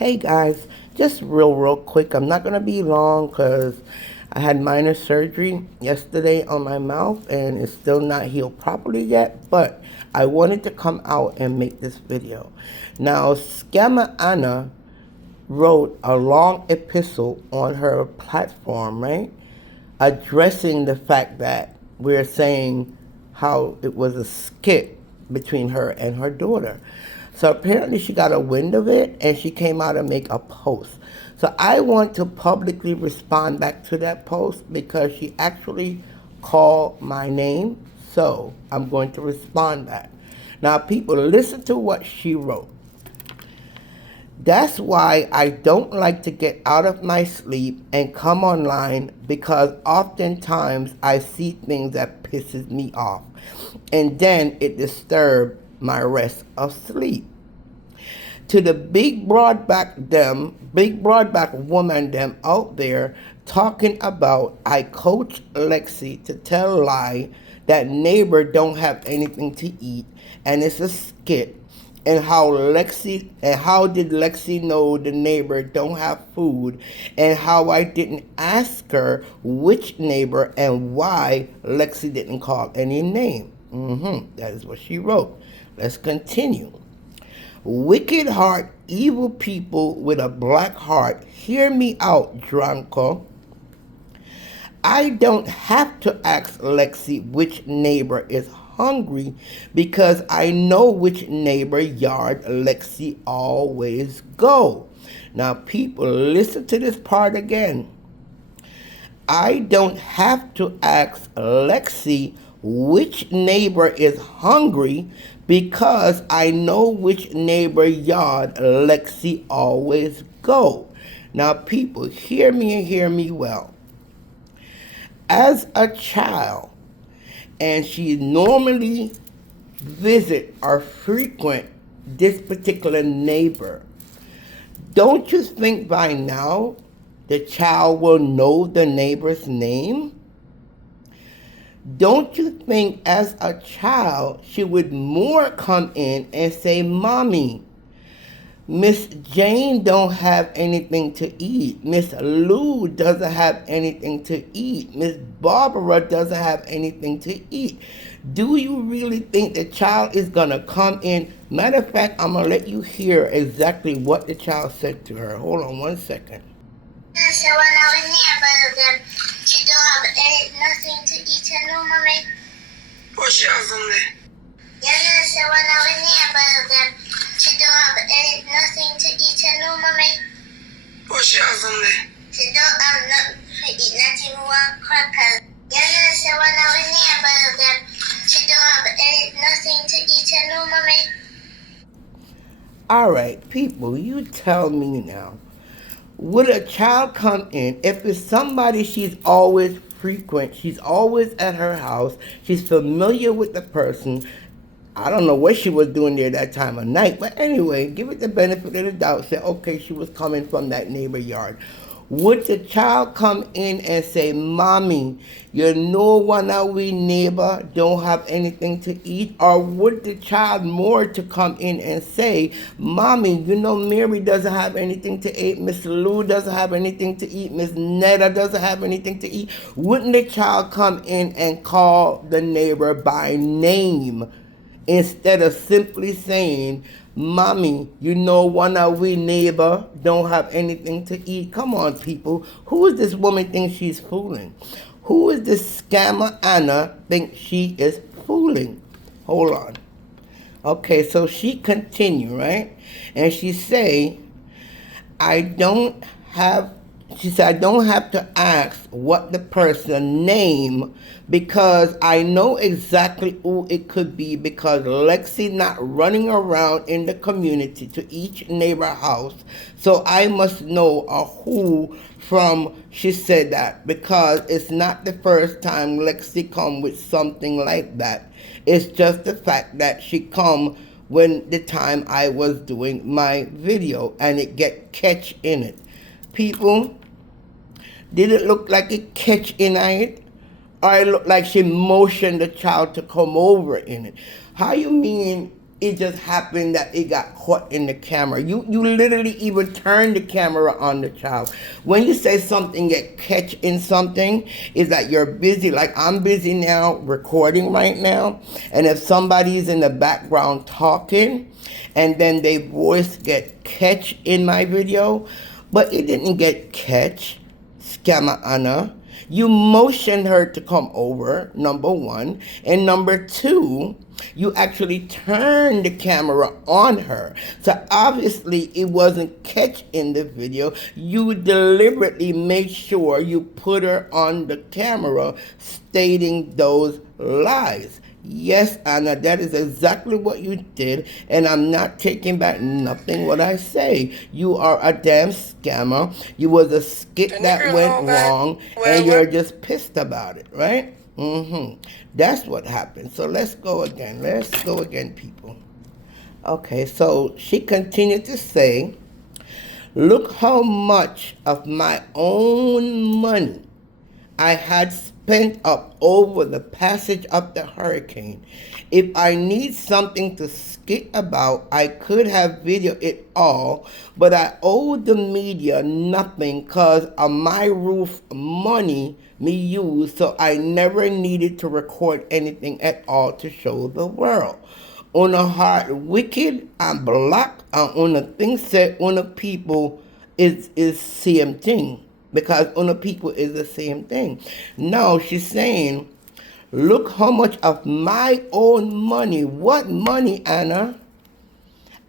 Hey guys, just real quick. I'm not gonna be long because I had minor surgery yesterday on my mouth and it's still not healed properly yet. But I wanted to come out and make this video. Now, Scamma Anna wrote a long epistle on her platform, right? Addressing the fact that we're saying how it was a skit between her and her daughter. So apparently she got a wind of it and she came out and make a post. So I want to publicly respond back to that post because she actually called my name. So I'm going to respond back. Now people, listen to what she wrote. That's why I don't like to get out of my sleep and come online, because oftentimes I see things that pisses me off and then it disturbs my rest of sleep. To the big broadback woman them out there talking about I coach Lexi to tell a lie that neighbor don't have anything to eat and it's a skit, and how did Lexi know the neighbor don't have food, and how I didn't ask her which neighbor and why Lexi didn't call any name. That is what she wrote. Let's continue. Wicked heart, evil people with a black heart, hear me out, Dranko. I don't have to ask Lexi which neighbor is hungry because I know which neighbor yard Lexi always go. Now people, listen to this part again. I don't have to ask Lexi which neighbor is hungry because I know which neighbor yard Lexi always go. Now people, hear me and hear me well. As a child, and she normally visit or frequent this particular neighbor, don't you think by now the child will know the neighbor's name? Don't you think as a child she would more come in and say, Mommy, Miss Jane don't have anything to eat. Miss Lou doesn't have anything to eat. Miss Barbara doesn't have anything to eat. Do you really think the child is going to come in? Matter of fact, I'm going to let you hear exactly what the child said to her. Hold on one second. So when I was near them, she don't have nothing to eat and no mommy. What she has on there? Yeah, so when I was near them, she don't have nothing to eat and no mommy. What she has on there? She don't have nothing to eat, not even one cracker. Yeah, so when I was near them, she don't have nothing to eat and no mommy. All right, people, you tell me now. Would a child come in, if it's somebody she's always frequent, she's always at her house, she's familiar with the person? I don't know what she was doing there that time of night, but anyway, give it the benefit of the doubt. Say, okay, she was coming from that neighbor yard. Would the child come in and say, Mommy, you know one of we neighbor don't have anything to eat? Or would the child more to come in and say, Mommy, you know Mary doesn't have anything to eat, Miss Lou doesn't have anything to eat, Miss Netta doesn't have anything to eat? Wouldn't the child come in and call the neighbor by name instead of simply saying, Mommy, you know one of we neighbor don't have anything to eat? Come on, people. Who is this woman think she's fooling? Who is this scammer Anna think she is fooling? Hold on. Okay, so she continue, right? And she say, I don't have to ask what the person name because I know exactly who it could be, because Lexi not running around in the community to each neighbor house. So I must know a who from, she said that, because it's not the first time Lexi come with something like that. It's just the fact that she come when the time I was doing my video and it get catch in it. People, did it look like it catch in it? Or it looked like she motioned the child to come over in it? How you mean It just happened that it got caught in the camera. You literally even turned the camera on the child. When you say something get catch in something, is that you're busy. Like I'm busy now recording right now, and if somebody's in the background talking, and then their voice get catch in my video, but it didn't get catch. Scamma Anna. You motioned her to come over, number one. And number two, you actually turned the camera on her. So obviously it wasn't catch in the video. You deliberately made sure you put her on the camera stating those lies. Yes, Anna, that is exactly what you did, and I'm not taking back nothing what I say. You are a damn scammer. You was a skit that went wrong, and you're just pissed about it, right? That's what happened. So let's go again. Let's go again, people. Okay, so she continued to say, look how much of my own money I had spent up over the passage of the hurricane. If I need something to skit about, I could have videoed it all, but I owed the media nothing because of my roof money me used, so I never needed to record anything at all to show the world. On a heart wicked and black, and on a thing said on a people is same thing, because on the people is the same thing. No, she's saying, look how much of my own money. What money, Anna?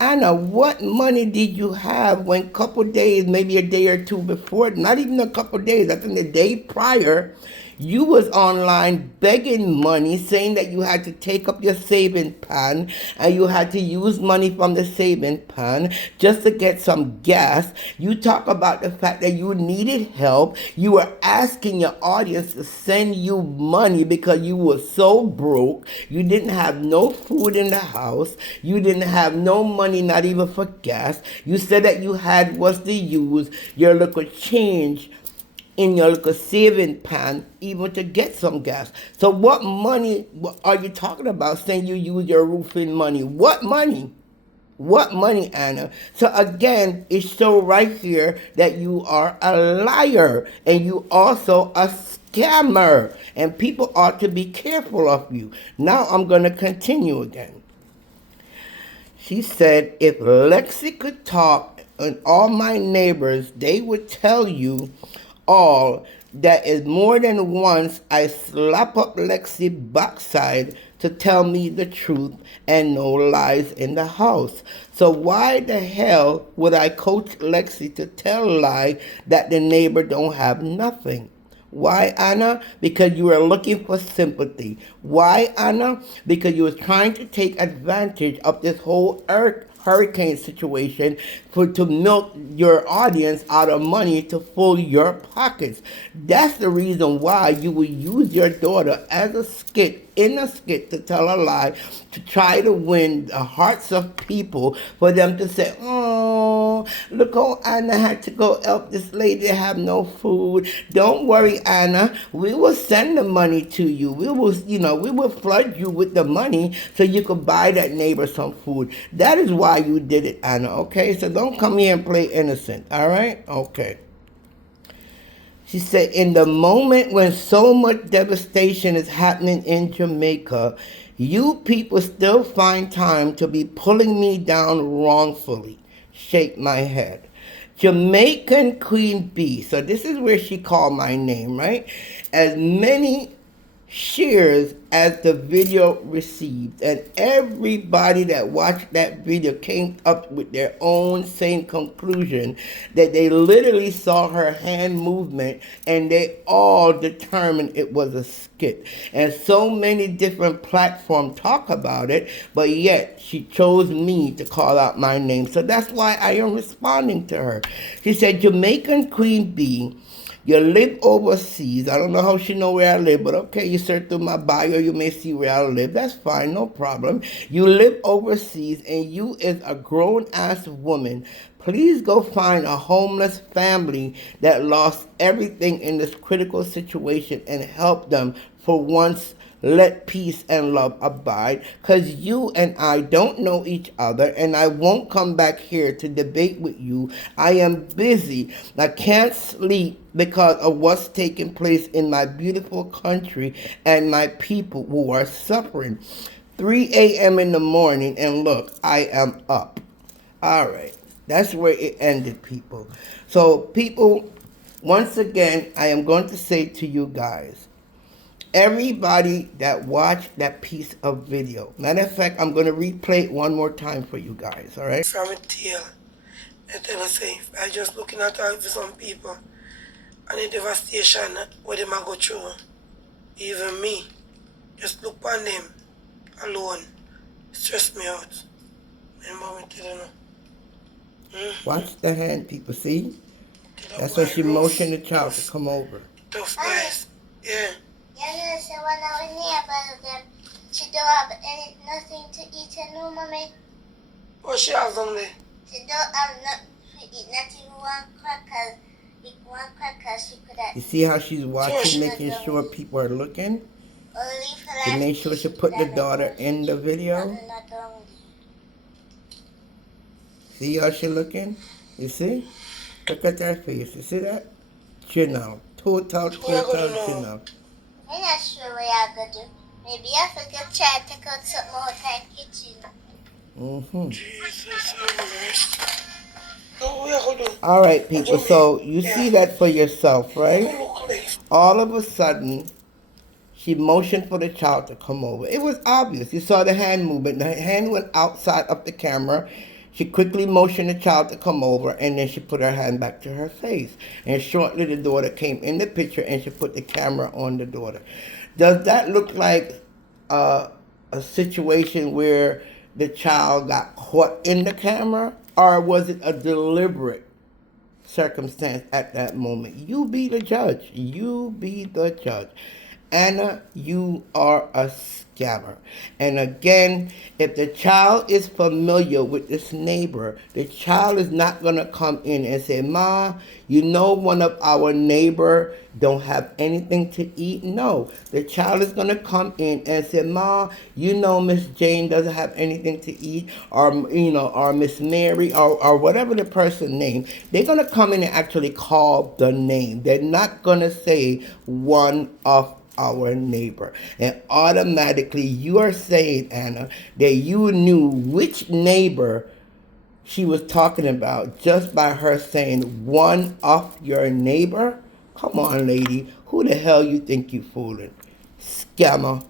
Anna, what money did you have when couple days, maybe a day or two before, not even a couple days, I think the day prior, you was online begging money, saying that you had to take up your saving pan and you had to use money from the saving pan just to get some gas. You talk about the fact that you needed help. You were asking your audience to send you money because you were so broke. You didn't have no food in the house. You didn't have no money, not even for gas. You said that you had was to use your little change in your little saving pan even to get some gas. So what money are you talking about saying you use your roofing money? What money? What money, Anna? So again, it shows right here that you are a liar and you also a scammer. And people ought to be careful of you. Now I'm going to continue again. She said, if Lexi could talk and all my neighbors, they would tell you all that is more than once I slap up Lexi backside to tell me the truth and no lies in the house. So why the hell would I coach Lexi to tell a lie that the neighbor don't have nothing? Why, Anna? Because you were looking for sympathy. Why, Anna? Because you were trying to take advantage of this whole hurricane situation to milk your audience out of money to fill your pockets. That's the reason why you would use your daughter as a skit, in a skit, to tell a lie, to try to win the hearts of people, for them to say, oh, look how Anna had to go help this lady have no food. Don't worry, Anna. We will send the money to you. We will flood you with the money so you could buy that neighbor some food. That is why you did it, Anna, okay? So don't come here and play innocent, all right? Okay. She said, in the moment when so much devastation is happening in Jamaica, you people still find time to be pulling me down wrongfully. Shake my head. Jamaican Queen Bee. So this is where she called my name, right? As many shares as the video received, and everybody that watched that video came up with their own same conclusion, that they literally saw her hand movement and they all determined it was a skit. And so many different platforms talk about it, but yet she chose me to call out my name. So that's why I am responding to her. She said, Jamaican Queen Bee, you live overseas. I don't know how she know where I live, but okay, you search through my bio, you may see where I live. That's fine, no problem. You live overseas and you is a grown-ass woman. Please go find a homeless family that lost everything in this critical situation and help them for once let peace and love abide, because you and I don't know each other, and I won't come back here to debate with you. I am busy. I can't sleep because of what's taking place in my beautiful country and my people who are suffering. 3 a.m. in the morning, and look, I am up. All right. That's where it ended, people. So, people, once again, I am going to say to you guys, everybody that watched that piece of video, matter of fact, I'm going to replay it one more time for you guys, all right? From a tail. I tell her say, I just looking at her for some people and the devastation what them a go through. Even me. Just look on them alone. Stress me out. Remember me tell you no. Watch the hand, people. See? Tell That's boy why she rough, motioned the child to tough, come over. tough guys. Yeah. Yeah, so when I was near them, she don't have nothing to eat and no mommy. What she have them there? She don't have nothing to eat, not even one cracker. If one cracker she could have You see how she's watching, Sure. making sure people are looking? only for To last make sure she put the daughter in the video? See how she looking? You see? Look at that face. You see that? Chin out. Total chin out. I'm not sure what I'm gonna do. Maybe I forgot to try to cook something more time kitchen. Mm-hmm. Jesus Christ. So what you gonna do? All right, people. So you see that for yourself, right? Look like All of a sudden, she motioned for the child to come over. It was obvious. You saw the hand movement. The hand went outside of the camera. She quickly motioned the child to come over, and then she put her hand back to her face. And shortly, the daughter came in the picture, and she put the camera on the daughter. Does that look like a situation where the child got caught in the camera, or was it a deliberate circumstance at that moment? You be the judge. You be the judge. Anna, you are a scammer. And again, if the child is familiar with this neighbor, the child is not going to come in and say, Ma, you know one of our neighbor don't have anything to eat. No, the child is going to come in and say, Ma, you know Miss Jane doesn't have anything to eat, or or Miss Mary, or whatever the person name. They're going to come in and actually call the name. They're not going to say one of our neighbor. And automatically you are saying, Anna, that you knew which neighbor she was talking about just by her saying one of your neighbor. Come on, lady. Who the hell you think you fooling? Scammer.